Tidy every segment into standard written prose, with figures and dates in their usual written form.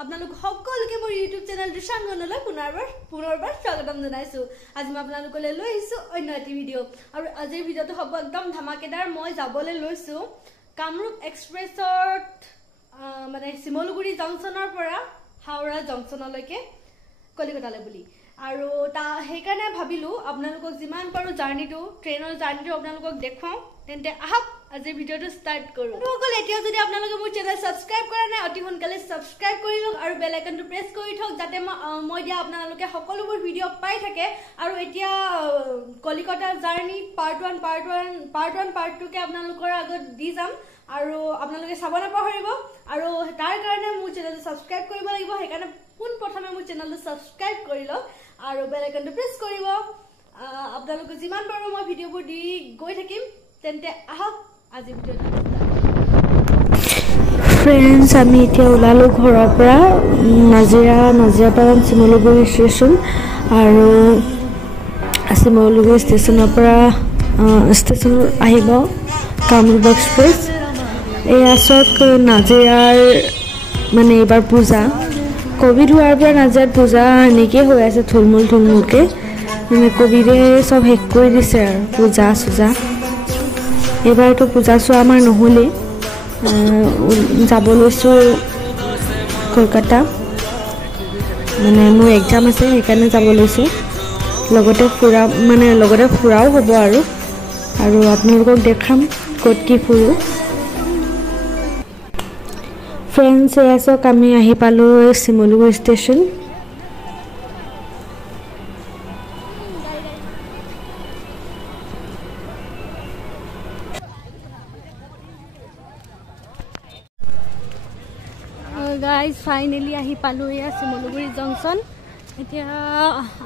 আপোনালোক সকলোকে মোৰ ইউটিউব চেনেল দুসাংগনলৈ পুনৰবাৰ স্বাগতম জনাইছো। আজি মই আপোনালোকলৈ লৈ আহিছো অন্য এটা ভিডিঅ' আৰু আজিৰ ভিডিঅ'টো হ'ব একদম ধামাকেদাৰ। মই যাবলৈ লৈছো কামৰূপ এক্সপ্ৰেছত মানে শিমলুগুৰি জংচনৰ পৰা হাওৰা জংচনলৈকে কলিকতালৈ বুলি। আৰু সেইকাৰণে ভাবিলো আপোনালোকক যিমান পাৰো জাৰ্নিটো ট্ৰেইনৰ জাৰ্নিটো আপোনালোকক দেখুৱাওঁ। তেন্তে আহক আজিৰ ভিডিঅ'টো ষ্টাৰ্ট কৰোঁ। সকলো এতিয়া যদি আপোনালোকে মোৰ চেনেল ছাবস্ক্ৰাইব কৰা নাই অতি সোনকালে ছাবস্ক্ৰাইব কৰি লওক আৰু বেল আইকনটো প্ৰেছ কৰি থওক যাতে মই দিয়া আপোনালোকে সকলোবোৰ ভিডিঅ' পাই থাকে। আৰু এতিয়া কলিকতা জাৰ্নি পাৰ্ট 1 কে আপোনালোকৰ আগত দি যাম আৰু আপোনালোকে চাব নাপাহৰিব। আৰু তাৰ কাৰণে মোৰ চেনেলটো ছাবস্ক্ৰাইব কৰিব লাগিব। সেইকাৰণে পোনপ্ৰথমে মোৰ চেনেলটো ছাবস্ক্ৰাইব কৰি লওক আৰু বেল আইকনটো প্ৰেছ কৰিব। আপোনালোকে যিমান পাৰো মই ভিডিঅ'বোৰ দি গৈ থাকিম। তেন্তে আহক আজি ভিডিঅ'টো। ফ্ৰেণ্ডছ, আমি এতিয়া ওলালো ঘৰৰ পৰা নাজিৰাপাৰা শিমলুগুৰি ষ্টেচন। আৰু শিমলুগুৰি ষ্টেচনৰ পৰা ষ্টেচন আহিব কামৰূপ এক্সপ্ৰেছ। এয়া চাওক নাজিৰাৰ মানে এইবাৰ পূজা ক'ভিড হোৱাৰ পৰা নাজিৰাত পূজা এনেকৈ হৈ আছে থুলমূলকৈ। মানে ক'ভিডে চব শেষ কৰি দিছে আৰু পূজা চূজা। এইবাৰতো পূজা চোৱা আমাৰ নহ'লেই। যাব লৈছোঁ কলকাতা, মানে মোৰ এক্সাম আছে সেইকাৰণে যাব লৈছোঁ। লগতে ফুৰাও হ'ব আৰু আপোনালোকক দেখাম ক'ত কি ফুৰোঁ। ফ্ৰেণ্ডছ, এয়া চাওক আমি আহি পালোঁ শিমলুগুৰি ষ্টেচন। গাইজ ফাইনেলি আহি পালোঁ এয়া শিমলুগুৰি জংচন। এতিয়া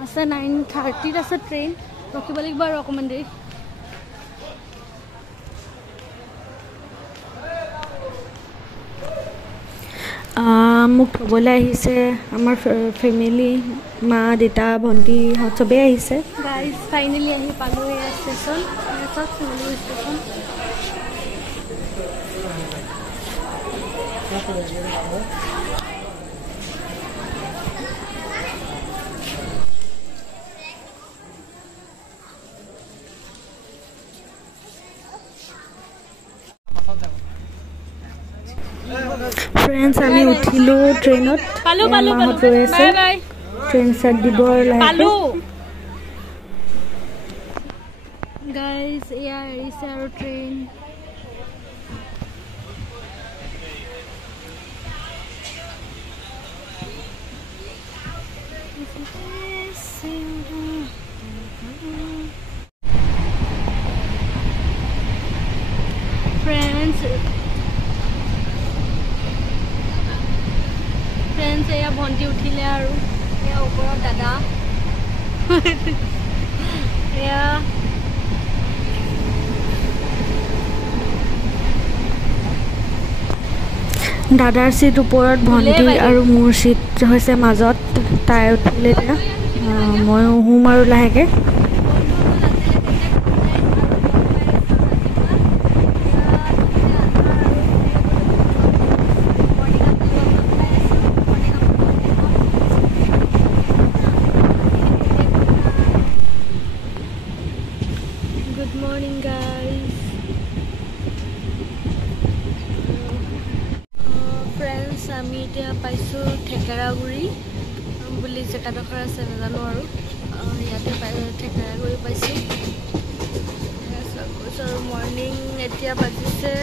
আছে 9:30 আছে ট্ৰেইন, ৰখিব লাগিব আৰু অকণমান দেৰি। মোক থ'বলৈ আহিছে আমাৰ ফেমিলি, মা দেউতা ভণ্টিহঁত চবেই আহিছে। গাইজ ফাইনেলি আহি পালোঁ এয়া ষ্টেচন, চব শিমলুগুৰি ষ্টেচন। ফ্ৰেণ্ডছ, আমি উঠিলোঁ ট্ৰেইনত। মাহঁত ৰৈ আছে, ট্ৰেইন ষ্টাৰ্ট দিব লাহেকৈ। গাইজ এয়া এৰিছে আৰু ট্ৰেইন। ফ্ৰেণ্ডছ এয়া ভণ্টি উঠিলে আৰু এয়া ওপৰত দাদা। এয়া দাদাৰ চিট ওপৰত, ভণ্টি আৰু মোৰ চিট হৈছে মাজত। তাই উঠিলে এতিয়া, মই শুম আৰু লাহেকৈ। Good morning guys. Friends, আমি এতিয়া পাইছোঁ ঠেকেৰাগুৰি বুলি জেগাডোখৰ আছে, নাজানো আৰু ইয়াতে ঠেকেৰাগুৰি পাইছোঁ। আৰু মৰ্ণিং এতিয়া বাজিছে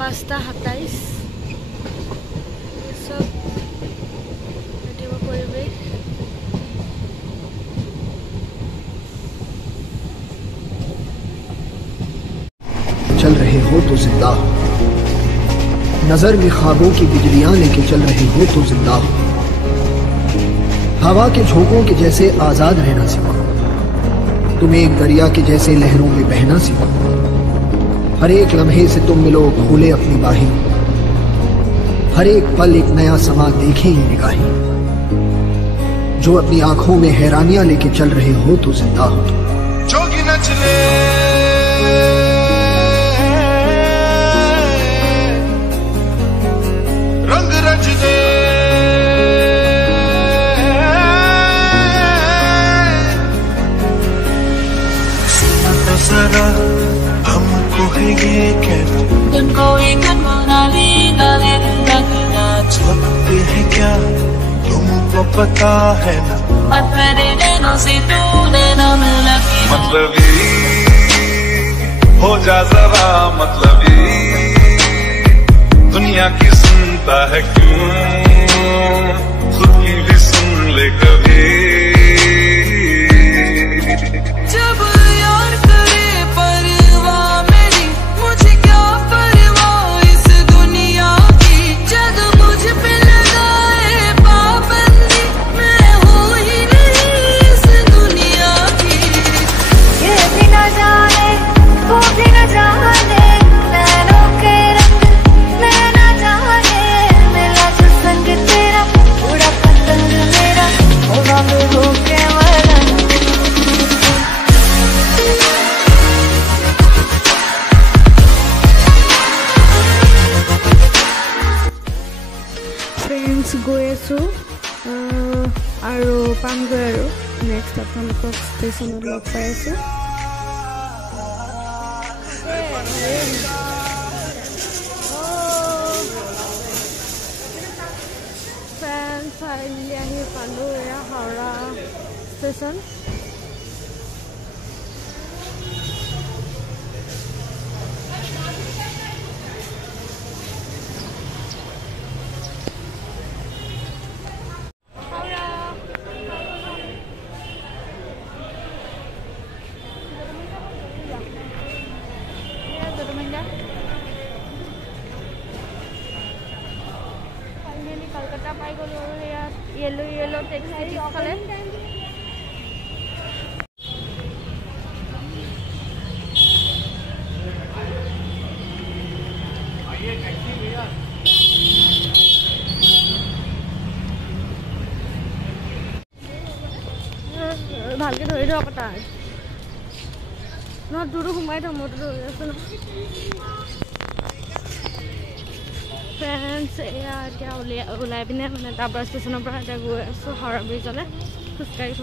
5:27। চব ৰাতিপুৱা পৰিৱেশ। चल रहे हो तो जिंदा हो, नजर में ख्वाबों की बिजलियां लेके चल रहे हो तो जिंदा हो। हवा के झोंकों के जैसे आजाद रहना सीखो, तुम एक दरिया के जैसे लहरों में बहना सीखो। हर एक लम्हे से तुम मिलो खोले अपनी बाहें, हर एक पल एक नया समा देखे ये निगाहें। जो अपनी आंखों में हैरानियां लेके चल रहे हो तो जिंदा हो तुम। जोगी नचले रंग रचले जरा हमको है ये कहना तुम कोई कनवाली नाले लगना चाहते हैं क्या तुमको पता है ना और मेरे नैनों से तूने ना मिला मतलबी हो जा जरा मतलबी दुनिया की सुनता है क्यों खुद की भी सुन ले कभी जब यार करे परवाह मेरी मुझे क्या परवाह इस दुनिया की जग मुझ पे लगाए पाबंदी मैं हूँ ही नहीं इस दुनिया की ये भी न जाने वो भी न जाने नैनों के रंग मैं न जाने मिला जो संग तेरा पूरा पतंग मेरा होगा मैं होके वाला ফ্ৰেণ্ডছ গৈ আছোঁ আৰু পামগৈ আৰু নেক্সট আপোনালোকক ষ্টেচনত লগ পাই আছোঁ। ফ্ৰেণ্ডছ ফাইনেলি আহি পালোঁ এয়া হাওৰা ষ্টেচন। কলকাতা পাই গ'লোঁ আৰু ইয়াত য়েলো টেক্সি পিছফালে ভালকৈ ধৰি দিয়ক আকৌ তাৰ নহয় দূৰো সোমাই থওঁ মইতো ধৰি আছোঁ ন। ফ্ৰেণ্ডছ এয়া এতিয়া ওলাই পিনে মানে তাৰ পৰা ষ্টেচনৰ পৰা এতিয়া গৈ আছোঁ হাওৰা ব্ৰিজলৈ খোজকাঢ়ি